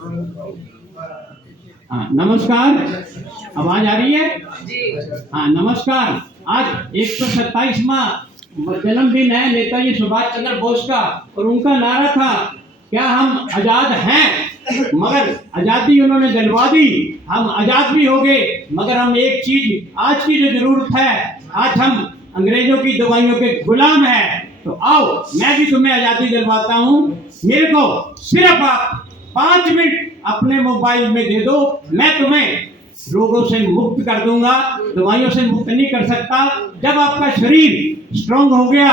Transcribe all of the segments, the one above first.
हाँ, नमस्कार। आवाज आ रही है? हाँ, नमस्कार। आज 127वां जन्मदिन है नेताजी सुभाष चंद्र बोस का, और उनका नारा था, क्या हम आजाद हैं? मगर आजादी उन्होंने दिलवा दी। हम आजाद भी हो गए, मगर हम एक चीज आज की जो जरूरत है, आज हम अंग्रेजों की दवाइयों के गुलाम हैं। तो आओ, मैं भी तुम्हें आजादी दिलवाता हूँ। मेरे को सिर्फ आप 5 मिनट अपने मोबाइल में दे दो, मैं तुम्हें रोगों से मुक्त कर दूंगा। दवाइयों से मुक्त नहीं कर सकता। जब आपका शरीर स्ट्रांग हो गया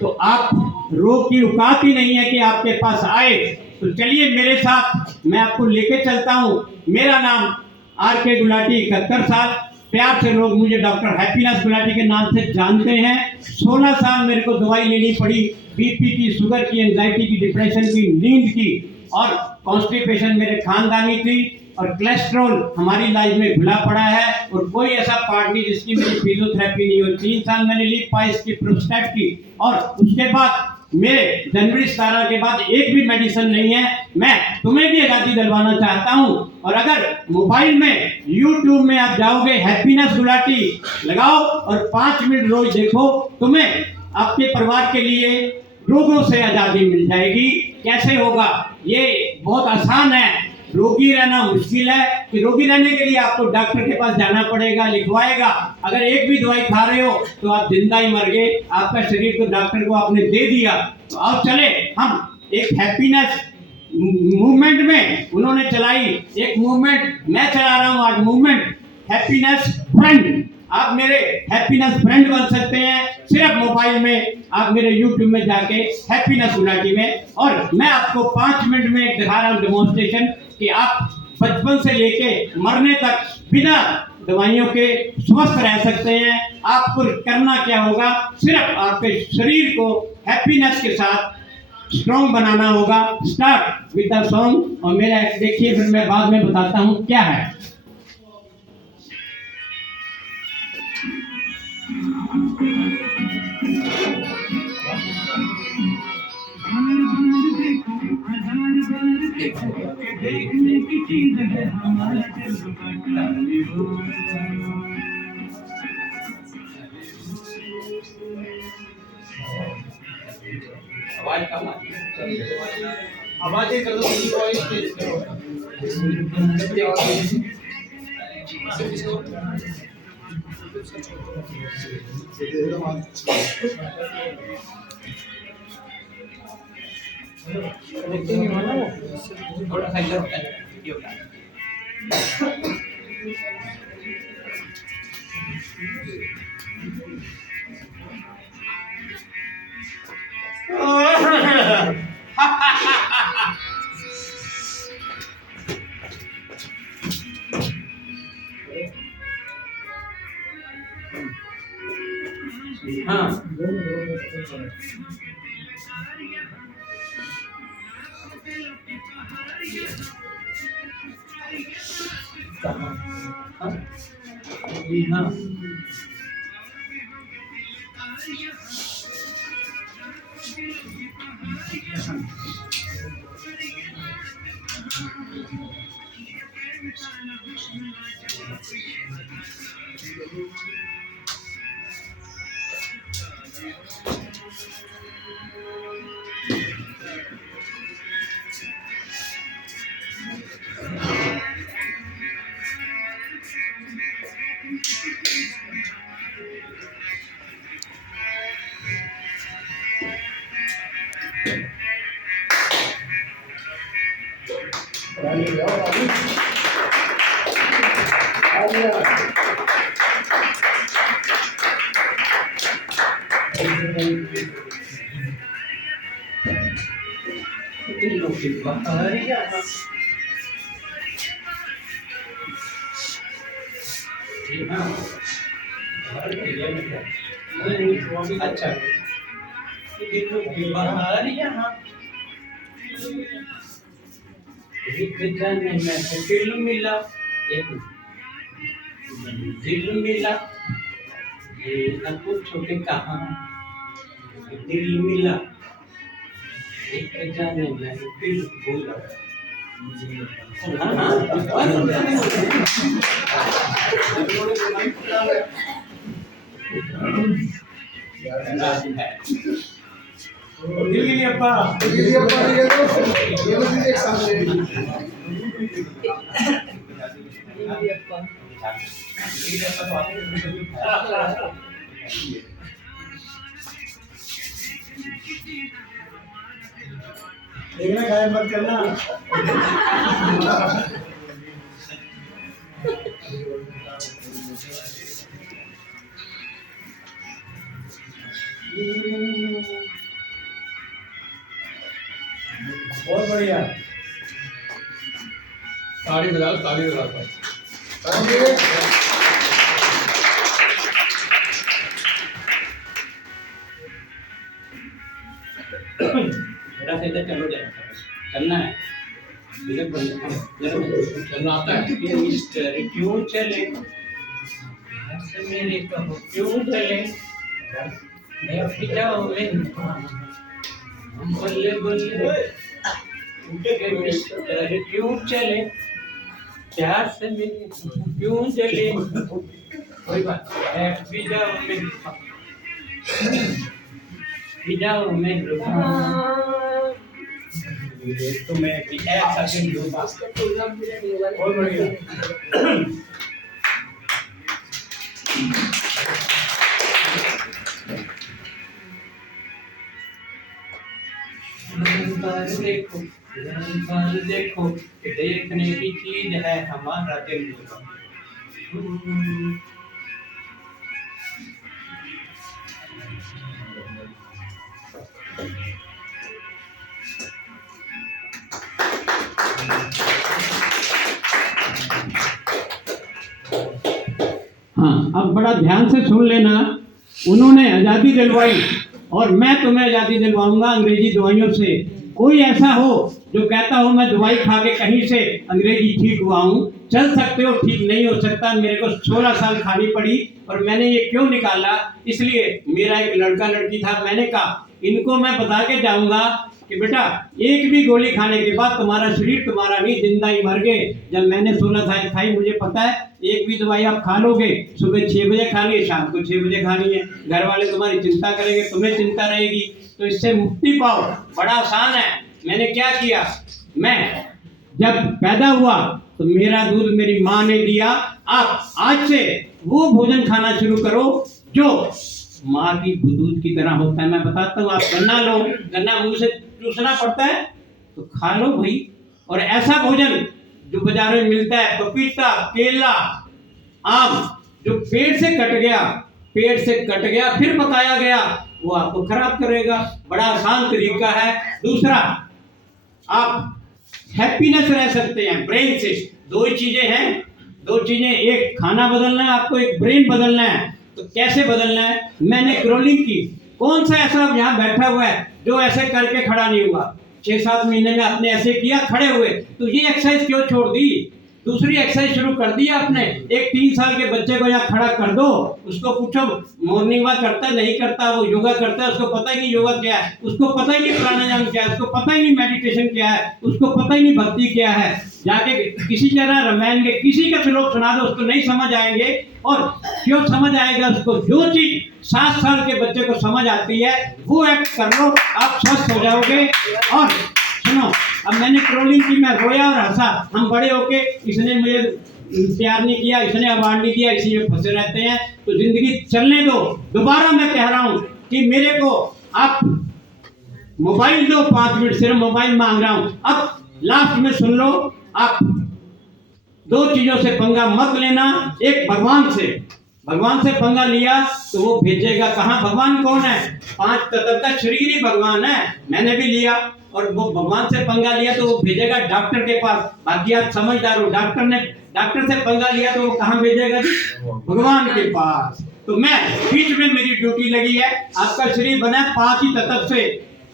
तो आप रोग की औकात ही नहीं है कि आपके पास आए। तो चलिए मेरे साथ, मैं आपको लेके चलता हूँ। मेरा नाम R.K. गुलाटी, 71 साल। प्यार से लोग मुझे डॉक्टर हैप्पीनेस गुलाटी के नाम से जानते हैं। 16 साल मेरे को दवाई लेनी पड़ी, बीपी की, शुगर की, एंजाइटी की, डिप्रेशन की, नींद की, और कॉन्स्टिपेशन मेरे खानदानी थी, और कोलेस्ट्रॉल हमारी लाइफ में घुला पड़ा है। और कोई ऐसा पार्ट नहीं जिसकी मेरी फिजियोथेरेपी नहीं हो। 3 साल मैंने ली पाइस की, प्रोस्टेट की, और उसके बाद मेरे जनवरी 17 के बाद एक भी मेडिसिन नहीं है। मैं तुम्हें भी आजादी दिलवाना चाहता हूं। और अगर मोबाइल में YouTube में आप जाओगे, हैप्पीनेस गुलाटी लगाओ और 5 मिनट रोज देखो, तुम्हें आपके परिवार के लिए रोगों से आजादी मिल जाएगी। कैसे होगा? ये बहुत आसान है। रोगी रहना मुश्किल है कि रोगी रहने के लिए आपको डॉक्टर के पास जाना पड़ेगा, लिखवाएगा। अगर एक भी दवाई खा रहे हो तो आप जिंदा ही मर गए। आपका शरीर तो डॉक्टर को आपने दे दिया। तो अब चले हम एक हैप्पीनेस मूवमेंट में, उन्होंने चलाई एक मूवमेंट, मैं चला रहा हूँ आज मूवमेंट हैप्पीनेस फ्रेंड। आप मेरे हैप्पीनेस फ्रेंड बन सकते हैं सिर्फ मोबाइल में। आप मेरे YouTube में जाके हैप्पीनेस गुलाटी में, और मैं आपको 5 मिनट में दिखा रहा हूँ डेमोन्स्ट्रेशन कि आप बचपन से लेके मरने तक बिना दवाइयों के स्वस्थ रह सकते हैं। आपको करना क्या होगा? सिर्फ आपके शरीर को हैप्पीनेस के साथ स्ट्रॉन्ग बनाना होगा। स्टार्ट विद द सॉन्ग, और मेरा देखिए, फिर मैं बाद में बताता हूँ क्या है। देखने की चीज है हमारा दिल दुपट्टा हो। आवाज कम आती है, आवाजें कर दो, वॉइस तेज करो। थोड़ा सा इधर वीडियो का हाँ, जी हाँ, अच्छा, बाहर यहाँ एक जाने में दिल मिला, एक दिल मिला, ये न पूछो कि कहाँ दिल मिला, एक जाने में दिल भूला। गिलगिलियप्पा ये लोग एक साथ देखना गायब मत करना। बहुत बढ़िया। ताली बजाओ, ताली बजाओ। जरा से इधर चलो, जरा चलना है, इधर चलना आता है। मिस्टर क्यों चले मेरे कहो क्यों चले मैं जाओ मैं बल्ले बल्ले मिस्टर क्यों चले प्यार से मेरे क्यों चले कोई बात नहीं जाओ मैं तो मैं भी ऐसा दिन लूंगा। बहुत बढ़िया। देखो देखो देखने की चीज है हमारा दिल। हाँ, अब बड़ा ध्यान से सुन लेना। उन्होंने आज़ादी दिलवाई और मैं तुम्हें आज़ादी दिलवाऊंगा अंग्रेजी दवाइयों से। कोई ऐसा हो जो कहता हो मैं दवाई खा के कहीं से अंग्रेजी ठीक हुआ हूँ, चल सकते हो, ठीक नहीं हो सकता। मेरे को 16 साल खानी पड़ी और मैंने ये क्यों निकाला, इसलिए मेरा एक लड़का लड़की था, मैंने कहा इनको मैं बता के जाऊंगा कि बेटा एक भी गोली खाने के बाद तुम्हारा शरीर तुम्हारा नहीं, जिंदा ही मर गए। जब मैंने 16 साल खाई, मुझे पता है एक भी दवाई आप खा लोगे, सुबह 6 बजे खानी है, शाम को 6 बजे खानी है। घर वाले तुम्हारी चिंता करेंगे, तुम्हें चिंता रहेगी, तो इससे मुक्ति पाओ। बड़ा आसान है। मैंने क्या किया, मैं जब पैदा हुआ तो मेरा दूध मेरी माँ ने दिया। आप आज से वो भोजन खाना शुरू करो जो माँ की दूध की तरह होता है। मैं बताता हूँ, आप गन्ना लो, गन्ना मुंह से चूसना पड़ता है तो खा लो भाई। और ऐसा भोजन जो बाजारों में मिलता है, पपीता, केला, आम, जो पेड़ से कट गया फिर पकाया गया, वो आपको खराब करेगा। बड़ा आसान तरीका है। दूसरा, आप हैप्पीनेस रह सकते हैं ब्रेन से। दो ही चीजें हैं, दो चीजें, एक खाना बदलना है आपको, एक ब्रेन बदलना है। तो कैसे बदलना है, मैंने क्रॉलिंग की। कौन सा ऐसा अब यहाँ बैठा हुआ है जो ऐसे करके खड़ा नहीं हुआ? 6-7 महीने में आपने ऐसे किया, खड़े हुए, तो ये एक्सरसाइज क्यों छोड़ दी? दूसरी एक्सरसाइज शुरू कर दी आपने। एक 3 साल के बच्चे को यहाँ खड़ा कर दो, उसको पूछो मॉर्निंग वॉक करता है नहीं करता, वो योगा करता है, उसको पता ही नहीं योगा क्या है, उसको पता ही नहीं प्राणायाम क्या है, उसको पता ही नहीं मेडिटेशन क्या है, उसको पता ही नहीं भक्ति क्या है। जाके किसी तरह रामायण के किसी का श्लोक सुना दो, उसको नहीं समझ आएंगे। और क्यों समझ आएगा उसको? जो चीज 7 साल के बच्चे को समझ आती है वो एक्ट कर लो, आप स्वस्थ हो जाओगे। और सुनो, अब मैंने ट्रोलिंग की, मैं रोया और हंसा। हम बड़े होके इसने मुझे प्यार नहीं किया, इसने अवार्ड नहीं दिया, इसी में फंसे रहते हैं। तो जिंदगी चलने दो। दोबारा मैं कह रहा हूं कि मेरे को आप मोबाइल दो, 5 मिनट सिर्फ मोबाइल मांग रहा हूं। अब लास्ट में सुन लो, आप 2 चीजों से पंगा मत लेना। एक, भगवान से पंगा लिया तो वो भेजेगा कहाँ? भगवान कौन है? 5 तत्व का शरीर ही भगवान है। मैंने भी लिया और वो भगवान से पंगा लिया तो वो भेजेगा डॉक्टर के पास। बाकी आप समझदार हो, डॉक्टर से पंगा लिया तो वो कहाँ भेजेगा? भगवान के पास। तो मैं बीच में, मेरी ड्यूटी लगी है। आपका शरीर बना है 5 ही तत्व से,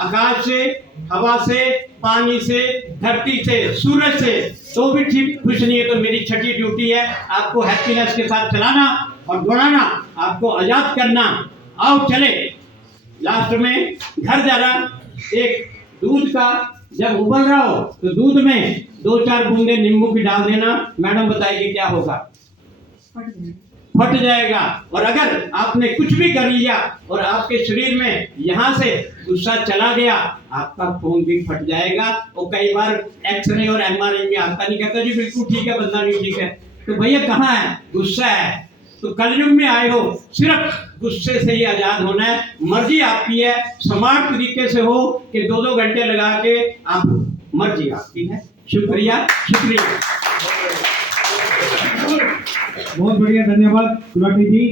आकाश से, हवा से, पानी से, धरती से, सूरज से। तो भी ठीक खुश नहीं है तो मेरी छठी ड्यूटी है आपको हैप्पीनेस के साथ चलाना और दौड़ाना, आपको आजाद करना। आओ चले। लास्ट में घर जा रहा, एक दूध का जब उबल रहा हो तो दूध में 2-4 बूंदे नींबू की डाल देना, मैडम बताएगी क्या होगा। फट जाएगा। और अगर आपने कुछ भी कर लिया और आपके शरीर में यहाँ से गुस्सा चला गया, आपका खून भी फट जाएगा। और कई बार एक्सरे और एमआरआई में आता नहीं, कहता जी बिल्कुल ठीक है, बंदा नहीं ठीक है। तो भैया कहाँ है? गुस्सा है। तो कलयुग में आए हो, सिर्फ गुस्से से ही आजाद होना है। मर्जी आपकी है, स्मार्ट तरीके से हो कि 2-2 घंटे लगा के आप, मर्जी आपकी है। शुक्रिया, शुक्रिया। बहुत बढ़िया, धन्यवाद गुलाटी जी।